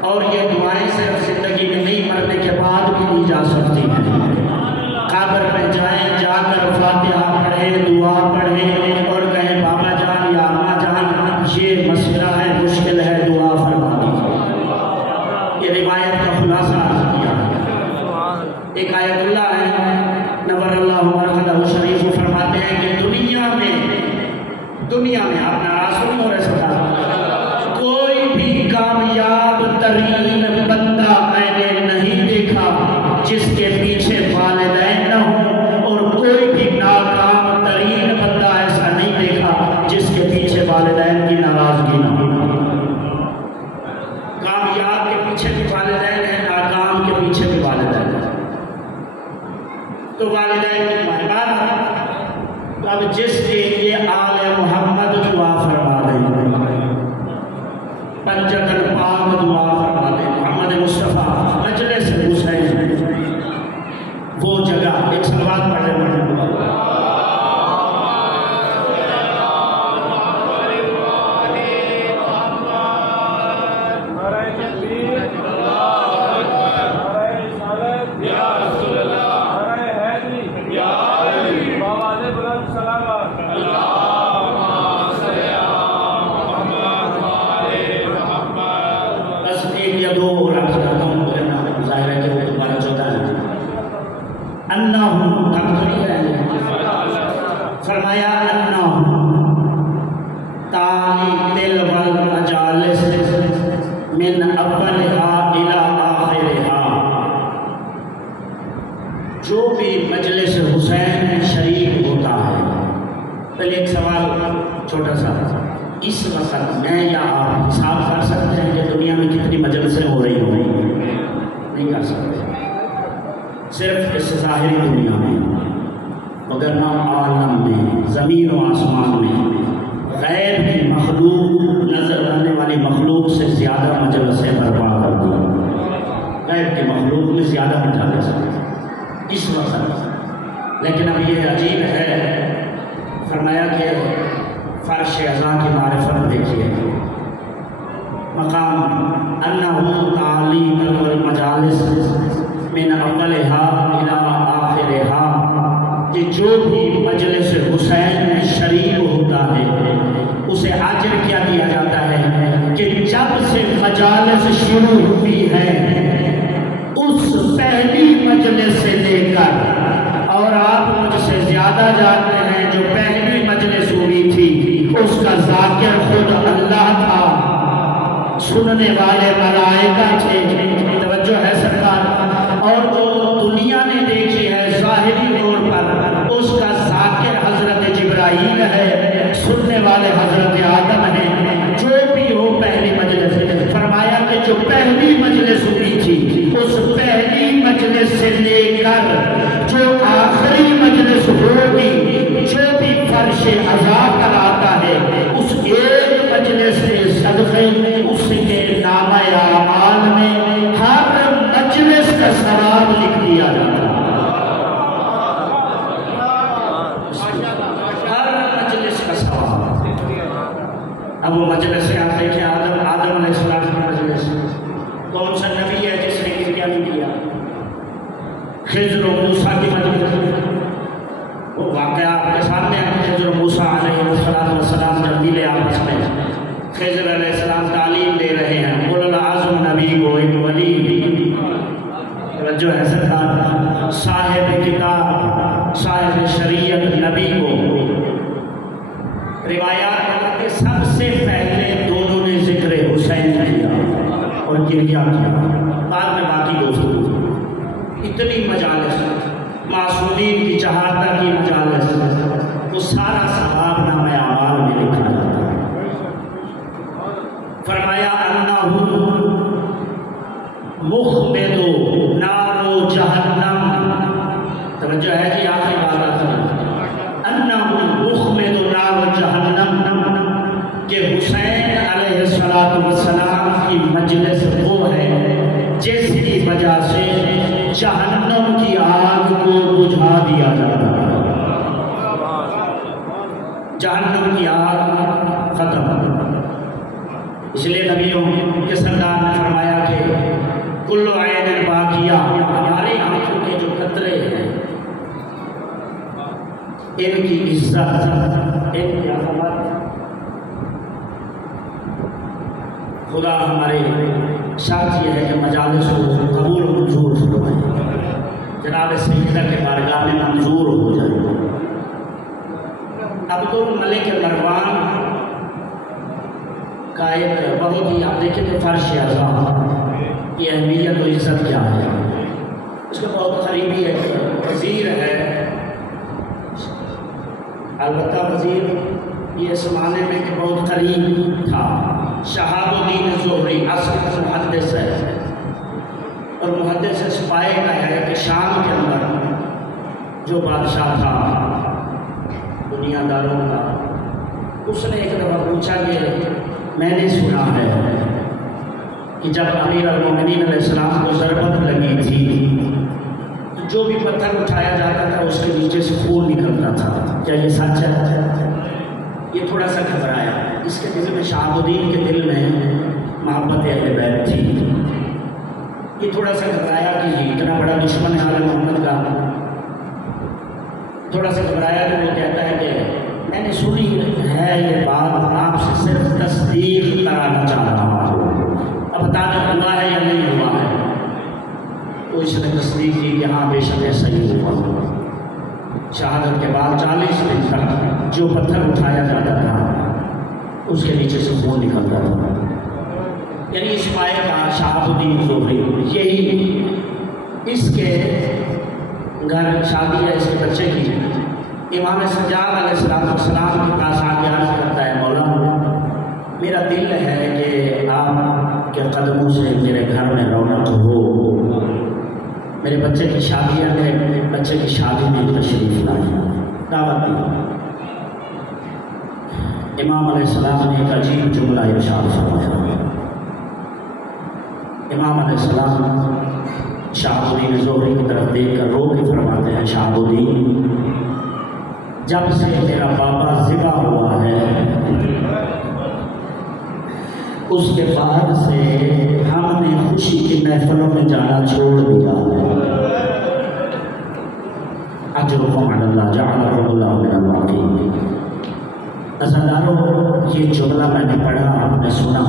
اور یہ دعائیں صرف زندگی میں نہیں، مرنے کے بعد بھی لی جا سکتی ہیں۔ قبر میں جائیں، جا کر فاتحہ پڑھیں، دعا پڑھیں اور کہیں بابا جان یا اماں جان یہ مسئلہ ہے، مشکل ہے، دعا فرما دیجیے۔ یہ روایت کا خلاصہ عرض کیا۔ ایک آیت اللہ ہے نور اللہ مرقدہ شریف فرماتے ہیں کہ دنیا میں اپنا رسول اور رسول کوئی بھی کامیاب ترین بندہ میں نے نہیں دیکھا جس کے پیچھے والدین نہ ہوں، اور کوئی بھی ناکام ترین بندہ ایسا نہیں دیکھا جس کے پیچھے والدین کی ناراضگی نہ ہو۔ کامیاب کے پیچھے بھی والدین ہیں، ناکام کے پیچھے بھی والدین ہیں، تو والدین کی مہربانی۔ اب جس کے لیے آل محمد دعا فرما دیں، پنجتن پاک دعا فرما دیں، محمد مصطفیٰ مجلس حسین وہ جگہ، ایک صلوات پڑھیں۔ انہم فرمایا انہم تانی دل والمجالس من اولها الى آخرها، جو بھی مجلس حسین میں شریک ہوتا ہے. پہلے ایک سوال چھوٹا سا، اس وقت میں یا آپ حساب کر سکتے ہیں کہ دنیا میں کتنی مجلسیں ہو رہی ہوں؟ نہیں کر سکتے، صرف اس ظاہری دنیا میں، مگر عالم میں، زمین و آسمان میں غیر کی مخلوق نظر آنے والی مخلوق سے زیادہ مجلسیں برپا کر دی. غیر کی مخلوق میں زیادہ مجالس اس وقت. لیکن اب یہ عجیب ہے، فرمایا کہ فرش عزا کی معرفت دیکھیے، مقام انہم تعلیم المجالس من اولها الى آخرها، کہ جو بھی مجلس حسین میں شریک ہوتا ہے اسے اجر کیا دیا جاتا ہے کہ جب سے مجالس شروع ہوئی ہے اس پہلی مجلس سے لے کر، اور آپ مجھ سے زیادہ جانتے ہیں جو پہلی مجلس ہوئی تھی اس کا ذاکر خود اللہ تھا، سننے والے ملائکہ تھے، توجہ ہے سرکار، اور جو دنیا نے دیکھی ہے ظاہری طور پر اس کا ذاکر حضرت جبرائیل ہے، سننے والے حضرت آدم ہیں، جو بھی ہو پہلی مجلس. فرمایا کہ جو پہلی مجلس ہوئی تھی اس پہلی مجلس سے لے کر جو آخری مجلس ہوگی، جو بھی فرش عزا پر آتا ہے اس ایک مجلس کے صدقے اس کے نامہ اعمال میں ہر مجلس کا ثواب لکھ دیا جاتا ہے. ہر مجلس کا ثواب. اب وہ مجلس سے آپ دیکھیں آدم علیہ السلام کی مجلس، کون سا نبی ہے جس نے کیا نہیں کیا؟ خضر و موسیٰ کی مجلس، وہ واقعہ آپ کے سامنے ہے. خضر و موسیٰ علیہ السلام جب ملے آپس میں، خضر علیہ السلام تعلیم دے رہے ہیں، اولو العزم نبی کو ایک ولی، جو ہے سرکار صاحب کتاب صاحب شریعت نبی کو. روایات کے سب سے پہلے دونوں نے ذکر حسین کیا اور کیا، بعد میں باقی دوستوں. اتنی مجالس، معصومین کی شہادت کی مجالس، وہ سارا ثواب نامہ اعمال میں لکھا جاتا ہے. فرمایا انہم مخمد نار جہنم، توجہ ہے جی آخری بات آتا ہے، انہم مخمد نار جہنم، کہ حسین علیہ السلام کی مجلس وہ ہے جس کی وجہ سے جہنم کی آگ کو بجھا دیا جاتا ہے. جہنم کی آگ ختم. اس لیے نبیوں کے سردار نے فرمایا کہ کل عین باقیہ، ہمارے آنکھوں کے جو قطرے ہیں ان کی عزت، ان کی عظمت خدا ہمارے شرط یہ ہے کہ مجالس کو قبول و منظور فرمائے، جناب سیدہ کے بارگاہ میں منظور ہو جائے. عبد الملک مروان کا ایک بہت ہی، آپ دیکھیں کہ فرش عزا کی اہمیت و عزت کیا ہے. اس کا بہت قریبی ہے، وزیر ہے، البتہ وزیر یہ زمانے میں کہ بہت قریب تھا. شہاب الدین زہری اصل محدث ہے، اور محدث سے پائے گیا ہے کہ شام کے اندر جو بادشاہ تھا دنیا داروں کا، اس نے ایک دفعہ پوچھا کہ میں نے سنا ہے کہ جب امیر المومنین علیہ السلام کو ضربت لگی تھی تو جو بھی پتھر اٹھایا جاتا تھا اس کے نیچے سے خون نکلتا تھا، کیا یہ سچ ہے؟ یہ تھوڑا سا گھبرایا. اس کے دل میں، شہاب الدین کے دل میں محبت اہل بیت تھی. یہ تھوڑا سا گھبرایا کہ اتنا بڑا دشمن ہے آل محمد کا، تھوڑا سا گھبرایا تو وہ کہتا ہے کہ میں نے سنی ہے یہ بات، آپ سے صرف تصدیق کرانا چاہ رہا ہوں، اب بتانا ہوا ہے یا نہیں ہوا ہے. اس نے تصدیق کی کہ ہاں بے شک ایسا ہی ہوا۔ شہادت کے بعد 40 دن تک جو پتھر اٹھایا جاتا تھا اس کے نیچے سے خون نکلتا تھا۔ یعنی اس پائے کا شہاب الدین زہری، یہی اس کے گھر شادی ہے اس کے بچے کی، امام سجاد علیہ السلام کے پاس آ کے عرض کرتا ہے مولا میرا دل ہے کہ آپ کے قدموں سے میرے گھر میں رونق ہو، میرے بچے کی شادی ہے، میرے بچے کی شادی میں تشریف لائیں، دعوت دی۔ امام علیہ السلام نے ایک عجیب جملہ ارشاد فرمایا۔ امام علیہ السلام شہاب الدین زہری کی طرف دیکھ کر رو کے فرماتے ہیں شہاب الدین جب سے میرا بابا ذبح ہوا ہے اس کے بعد سے ہم نے خوشی کی محفلوں میں جانا چھوڑ دیا ہے۔ اجرکم علی اللہ جعلکم اللہ من الواقعین۔ عزاداروں یہ جملہ میں نے پڑھا، آپ نے سنا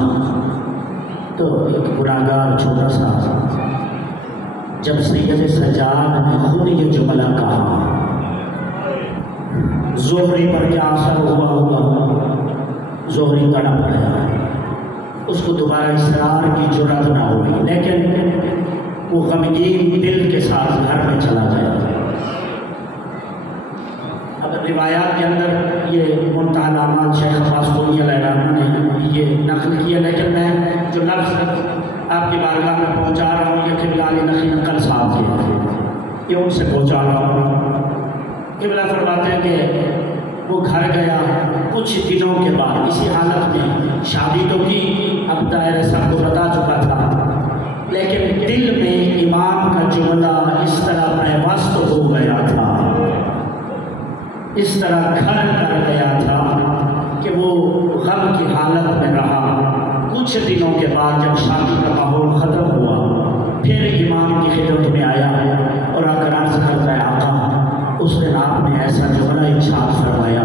تو ایک گناہگار چھوٹا سا جب سید سجاد نے خود یہ جملہ کہا زہری پر کیا اثر ہوا ہوگا، زہری تڑپ گیا، اس کو دوبارہ اصرار کی جرأت نہ ہوئی، لیکن وہ غمگین دل کے ساتھ گھر میں چلا گیا۔ اب روایات کے اندر یہ منتہی الامال شیخ عباس قلی علیہ الرحمہ نے یہ نقل کیا، لیکن میں جو لفظ آپ کی بارگاہ میں پہنچا رہا ہوں یہ قبلہ علی نقی نقل صاحب کے، یہ ان سے پہنچا رہا ہوں۔ قبلہ فرماتے ہیں کہ وہ گھر گیا، کچھ دنوں کے بعد اسی حالت میں شادی تو کی، اب دائرہ سب کو بتا چکا تھا، لیکن دل میں امام کا جملہ اس طرح پیوست ہو گیا تھا، اس طرح گھر کر گیا تھا کہ وہ غم کی حالت میں رہا۔ کچھ دنوں کے بعد جب شادی کا ماحول ختم ہوا پھر امام کی خدمت میں آیا اور آ کر عرض کرتا ہے آقا اس دن آپ نے ایسا جملہ ارشاد فرمایا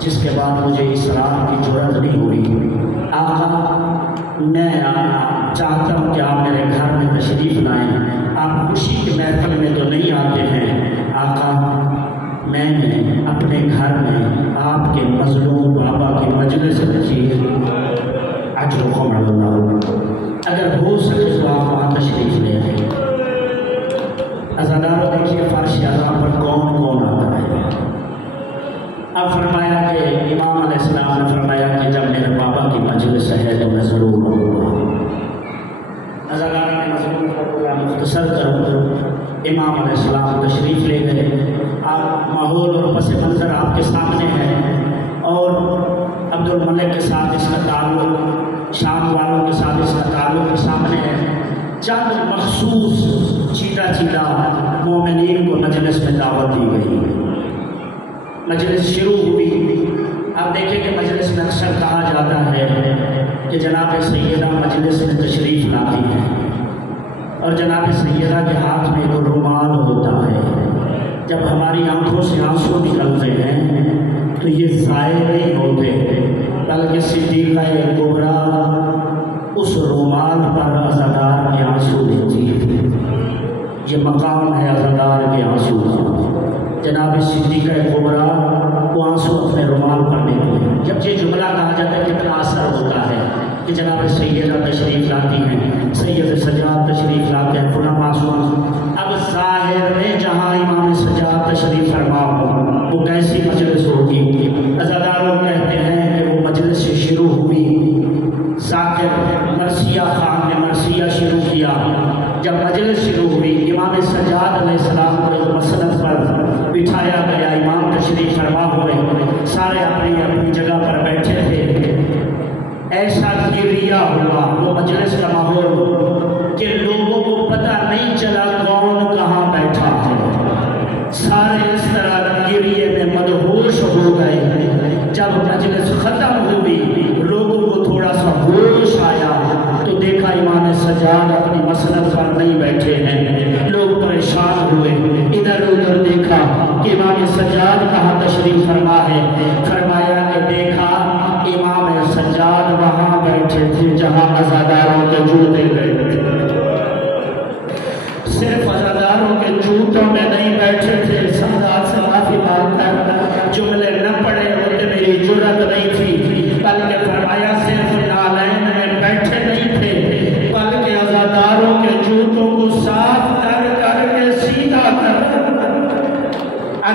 جس کے بعد مجھے اصرار کی جرأت نہیں ہوئی، آقا میں چاہتا ہوں کہ آپ میرے گھر میں تشریف لائیں، آپ خوشی کے محفل میں تو نہیں آتے ہیں، آقا میں نے اپنے گھر میں آپ کے مظلوم بابا کی مجلس رکھی، اجرکم علی اللہ، اگر ہو سکے تو آپ وہاں تشریف لے آئیں۔ عزاداروں دیکھیے فرش اعظم پر کون کون آتا ہے۔ اب فرمایا کہ امام علیہ السلام نے فرمایا کہ جب میرے بابا کی مجلس ہے تو میں ضرور آؤں گا۔ عزاداروں نے مضمون کو پورا مختصر کر امام علیہ السلام تشریف لے گئے۔ آپ ماحول اور پس منظر آپ کے سامنے ہے، اور عبد الملک کے ساتھ اس کا تعلق، شام والوں کے ساتھ اس کا تعلق کے سامنے ہے۔ چند مخصوص چیدہ مومنین کو مجلس میں دعوت دی گئی، مجلس شروع ہوئی۔ آپ دیکھیں کہ مجلس میں اکثر کہا جاتا ہے کہ جناب سیدہ مجلس میں تشریف لاتی ہیں اور جناب سیدہ کے ہاتھ میں ایک رومال ہوتا ہے، جب ہماری آنکھوں سے آنسو نکلتے ہیں تو یہ ضائع نہیں ہوتے، بلکہ صدیقہ کبریٰ اس رومال پر عزادار کے آنسو دیتی ہے۔ یہ مقام ہے عزادار کے آنسو کا، جناب صدیقہ کبریٰ وہ آنسو اپنے رومال پر دیتی ہے۔ جب یہ جملہ کہا جاتا ہے کتنا اثر ہوتا ہے کہ جناب سیدہ تشریف لاتی ہیں، سید سجاد تشریف لاتے ہیں، فلاں معصوم۔ اب ظاہر میں جہاں امام سجاد تشریف فرما ہو وہ کیسی مجلس ہوگی؟ عزاداروں کہتے ہیں کہ وہ مجلس سے شروع ہوئی، ذاکر مرثیہ خان نے مرثیہ شروع کیا۔ جب مجلس شروع ہوئی امام سجاد علیہ السلام کو ایک مسند پر بٹھایا گیا، امام تشریف فرما ہوئے، سارے اپنی اپنی جگہ پر بیٹھے تھے۔ ایسا گریہ ہوا وہ مجلس کا ماحول کہ لوگوں کو پتہ نہیں چلا کون کہاں بیٹھا ہے، سارے اس طرح گریے میں مدہوش ہو گئے۔ جب مجلس ختم ہوئی لوگوں کو تھوڑا سا ہوش آیا تو دیکھا امام سجاد اپنی مسند پر نہیں بیٹھے ہیں، لوگ پریشان ہوئے، ادھر ادھر دیکھا کہ امام سجاد کہاں تشریف فرما ہے، فرمایا کہ دیکھا امام سجاد وہاں بیٹھے تھے جہاں عزاداروں کے جوتے گئے تھے، صرف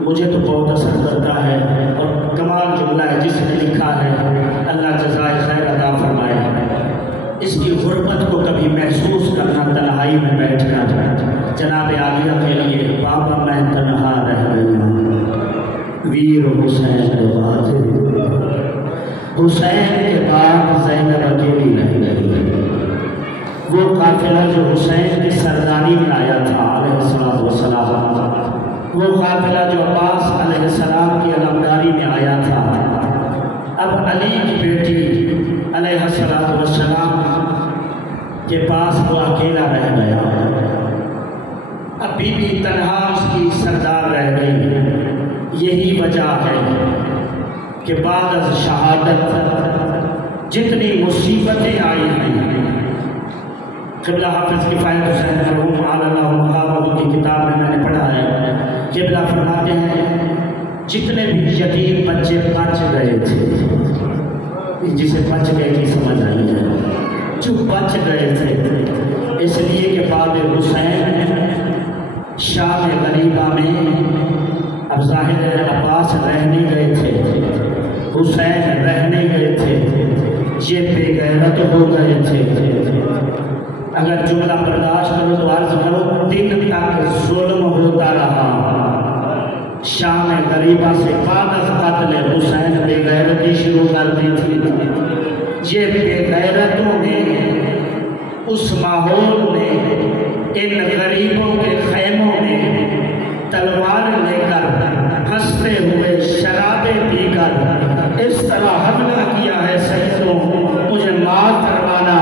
مجھے تو بہت اثر کرتا ہے اور کمال جملہ ہے جس نے لکھا ہے اللہ جزائے خیر عطا فرمائے. اس کی غربت کو کبھی محسوس کرنا تنہائی میں بیٹھ کر جناب عالیہ کے لیے بابا میں تنہا رہ گئی ہوں ویر حسین کے بعد حسین کے بعد زینب اکیلی رہ گئی. وہ قافلہ جو حسین کی سرداری میں آیا تھا علیہ السلام، وہ قافلہ جو عباس علیہ السلام کی علمداری میں آیا تھا، اب علی کی بیٹی علیہ السلام کے پاس وہ اکیلا رہ گیا. اب بی بی تنہا اس کی سردار رہ گئی. یہی وجہ ہے کہ بعد از شہادت جتنی مصیبتیں آئی ہیں، قبلہ حافظ کفایت حسین مرحوم اللہ محابہ کی کتاب میں نے پڑھا ہے، قبلہ فرماتے ہیں جتنے بھی یتیم بچے بچ گئے تھے، جسے بچ گئے کی سمجھ آئی ہے، جو بچ گئے تھے، اس لیے کہ بعد حسین شام غریبہ میں اب ظاہر ہے عباس رہنے گئے تھے، حسین رہنے گئے تھے، یہ بے غیرت ہو گئے تھے. اگر جملہ برداشت کرو تو عرض کرو دن تک ظلم ہوتا رہا. شام غریبہ سے بعد از قتل حسین بے غیرتی شروع کر دی تھی. یہ بے غیرتوں نے اس ماحول میں ان غریبوں کے خیموں میں تلوار لے کر ہنستے ہوئے شرابیں پی کر اس طرح حملہ کیا ہے سیدوں مجھے معاف فرمانا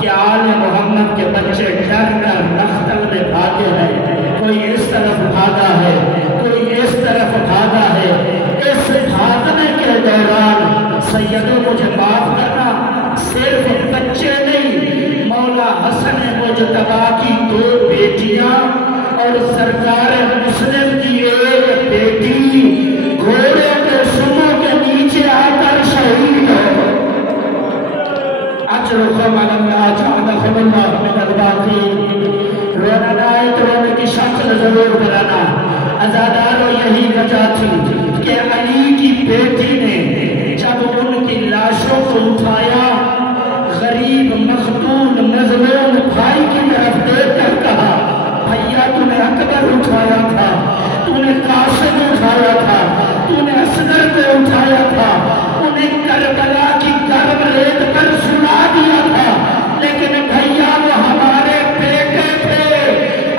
کہ آل محمد کے بچے ڈر کر مختل میں بھاگے ہیں. کوئی اس طرف بھاگا ہے، کوئی اس طرف بھاگا ہے. اس بھاگنے کے دوران سیدوں مجھے معاف کرنا صرف بچے نہیں، مولا حسن مجتبیٰ کی 2 بیٹیاں اور سرکار مسلم کی 1 بیٹی گھوڑے کے سموں کے نیچے آ کر شہید ہو. اجرکم علی اللہ جعلکم اللہ من الباقین. رونا نہ تو رونے کی شکل ضرور بنانا. عزاداروں یہی وجہ تھی کہ علی کی بیٹی نے جب ان کی لاشوں کو اٹھایا، غریب مخدوم مظلوم بھائی کی طرف دیکھ کر کہا بھیا تو نے اکبر اٹھایا تھا، تو نے قاسم اٹھایا تھا، تو نے اصغر کو اٹھایا تھا، انہیں کربلا کی گرم ریت پر سلا دیا تھا، لیکن بھیا وہ ہمارے بیٹے تھے.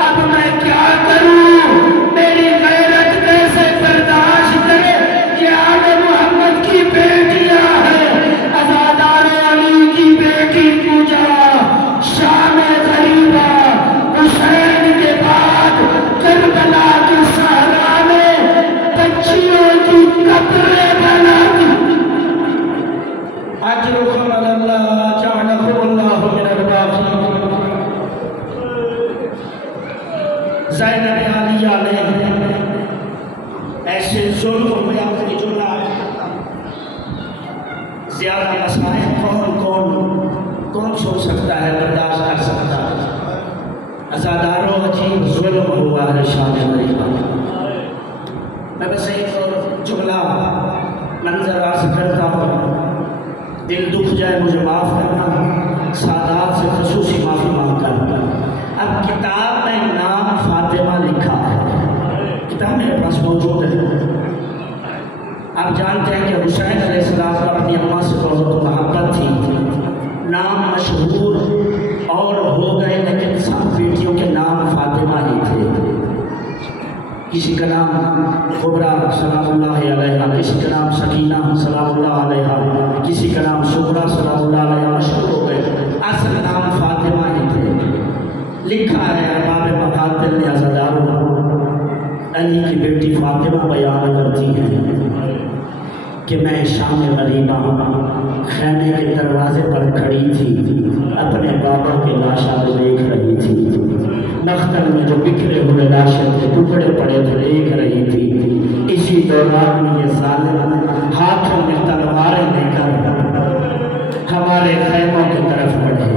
اب میں کیا کروں؟ میری غیرت کیسے برداشت کرے؟ یہ آل محمد کی بیٹیاں ہیں. عزادار علی کی بیٹی پوجا شام غریبہ حسین کے بعد کربلا کی صحرا میں بچیوں کی قبریں بناتی. اجرکم علی اللہ جعلکم اللہ من الباقین. زینب عالیہ نے ایسے ظلم ہوئے اپنی جملہ زیادہ مسائل کون سوچ سکتا ہے، برداشت کر سکتا ہے. عزاداروں عجیب ظلم ہوا ہے شام غریبہ. میں بس ایک اور جملہ منظر عرض کرتا ہوں، دل دکھ جائے مجھے معاف کرنا، سادات سے خصوصی معافی مانگتا ہوں. اب کتاب میں نام فاطمہ لکھا ہے، کتاب میرے پاس موجود ہے. آپ جانتے ہیں کہ حسین علیہ السلام کا اپنی اماں سے بہت محبت تھی. نام مشہور اور ہو گئے لیکن سب بیٹیوں کے نام فاطمہ ہی تھے. کسی کا نام خبرہ سلام اللہ علیہ، کسی کا نام سکینہ سلام اللہ علیہ، کسی کا نام شبرہ سلام اللہ علیہ، مشہور ہو گئے. اصل نام فاطمہ ہی تھے. لکھا ہے ارباب مقاتل نے عزاداروں علی کی بیٹی فاطمہ بیان کرتی ہیں کہ میں شام غریبہ خیمے کے دروازے پر کھڑی تھی، اپنے بابا کے لاشیں دیکھ رہی تھی. مختل میں جو بکھرے ہوئے لاشوں کے ٹکڑے پڑے تھے دیکھ رہی تھی. اسی دوران یہ ظالم ہاتھوں میں تلواریں لے کر ہمارے خیموں کی طرف بڑھے.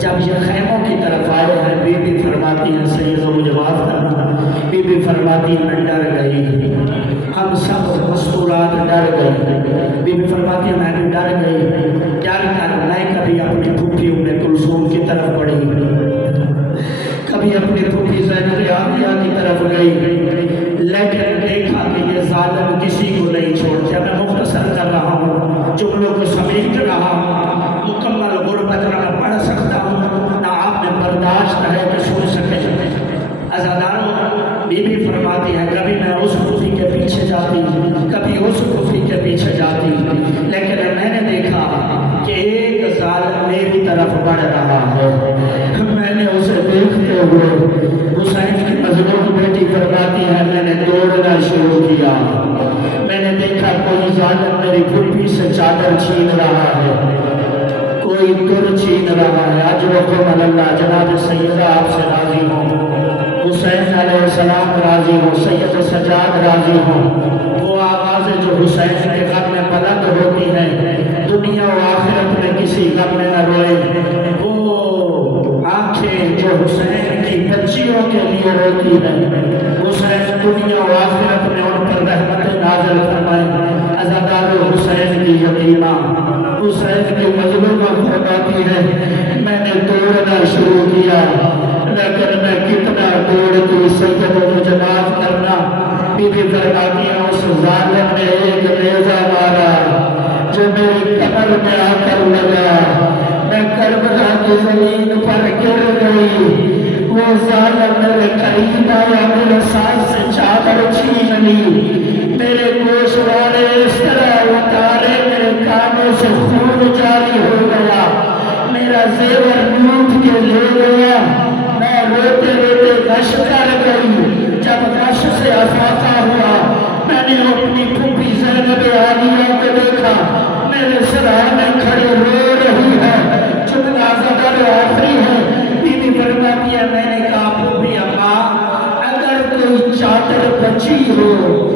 جب یہ خیموں کی طرف آئے ہیں، بی بی فرماتی ہیں سیدوں مجھے معاف کرنا، بی بی فرماتی ہیں میں ڈر گئی. گئی، ہم سب مستورات ڈر گئے۔ بی بی فرماتی ہے میں بھی ڈر گئی، ڈر کر میں کبھی اپنی پھوپھی ام کلثوم کی طرف بڑھی، کبھی اپنی پھوپھی زینب عالیہ کی طرف گئی، لیکن دیکھا کہ یہ ظالم کسی کو نہیں چھوڑتے۔ میں مختصر کر رہا ہوں، جملوں کو سمیٹ رہا ہوں، مکمل غربت نہ پڑھ سکتا ہوں، نہ آپ میں برداشت ہے کہ سن سکے۔ عزاداروں، بی بی فرماتی ہے کبھی میں اس پھوپھی کے پیچھے جاتی، کبھی اس پھوپھی کے پیچھے جاتی، لیکن میں نے دیکھا کہ ایک ظالم میری طرف بڑھ رہا ہے۔ میں نے اسے دیکھتے ہوئے حسین کی مظلوم بیٹی فرماتی ہے میں نے دوڑنا شروع کیا۔ میں نے دیکھا کوئی ظالم میری پھوپھی سے چادر چھین رہا ہے، کوئی تر چھین رہا ہے۔ اجرکم اللہ، جناب سیدہ آپ سے راضی ہوں، حسین علیہ السلام راضی ہوں، سید سجاد راضی ہوں۔ وہ آوازیں جو حسین کے غم میں بلند ہوتی ہیں، دنیا و آخرت میں کسی غم میں نہ روئے۔ وہ آنکھیں جو حسین کی بچیوں کے لیے روتی ہیں، حسین دنیا و آخرت میں ان پر رحمت نازل فرمائے۔ عزادارو، حسین کی یتیمہ، حسین کی مظلومہ فرماتی ہے میں نے دوڑنا شروع کیا، لیکن میں کتنا دوڑتی سید مجھے معاف کرنا۔ بی بی فرماتی ہے اس ظالم نے ایک نیزہ مارا جو میری کمر میں آ کر لگا، میں کربلا کی زمین پر گر گئی۔ وہ ظالم میرے قریب آیا، میرے ساتھ سے چادر چھین لی، میرے گوش والے اس طرح اتارے، میرے کانوں سے خون جاری ہو گیا، میرا زیور لوٹ کے لے گیا۔ میں روتے روتے غش کر گئی۔ جب غش سے افاقہ ہوا، میں نے اپنی پھوپھی زینب عالیہ کو دیکھا، میرے سرانے کھڑے رو رہی ہے، جملہ زدر آخری ہے۔ بی بی فرماتی ہے میں نے کہا پھوپھی اماں، اگر کوئی چادر بچی ہو